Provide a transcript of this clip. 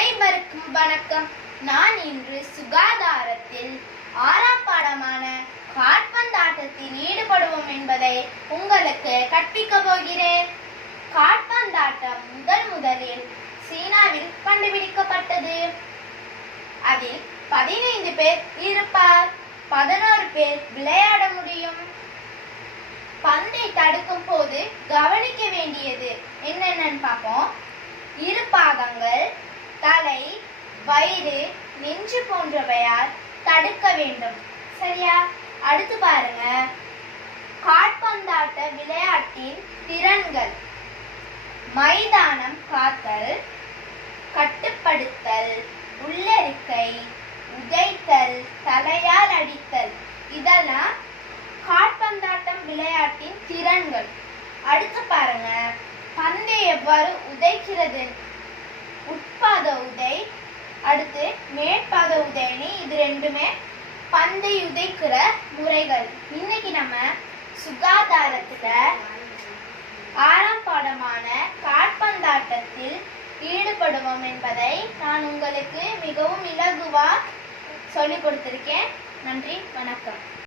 அனைவருக்கும் வணக்கம். நான் இன்று சுகாதாரத்தில் 6ஆம் பாடமான காற்பந்தாட்டத்தில் ஈடுபடுவோம் என்பதை உங்களுக்கு கற்பிக்க போகிறேன். காற்பந்தாட்டம் முதலில் சீனாவில் கண்டுபிடிக்கப்பட்டது. அதில் 15 பேர் இருப்பார். 11 பேர் விளையாட முடியும். பந்தை தடுக்கும் போது கவனிக்க வேண்டியது என்னென்னு பார்ப்போம். இரு பாகங்கள் தலை, வயிறு, நெஞ்சு போன்றவையால் தடுக்க வேண்டும். சரியா? அடுத்து பாருங்க, காற்பந்தாட்ட விளையாட்டின் திறன்கள்: மைதானம் காத்தல், கட்டுப்படுத்தல், உள்ளிருக்கை, உதைத்தல், தலையால் அடித்தல். இதெல்லாம் காற்பந்தாட்டம் விளையாட்டின் திறன்கள். அடுத்து பாருங்க, பந்தை எவ்வாறு உதைக்கிறது. உட்பாத உதை, அடுத்து மேற்பாத உதைன்னு, இது ரெண்டுமே பந்தை உதைக்கிற முறைகள். இன்னைக்கு நம்ம சுகாதாரத்துல 6ஆம் பாடமான காற்பந்தாட்டத்தில் ஈடுபடுவோம் என்பதை நான் உங்களுக்கு மிகவும் இலகுவா சொல்லிக் கொடுத்திருக்கேன். நன்றி, வணக்கம்.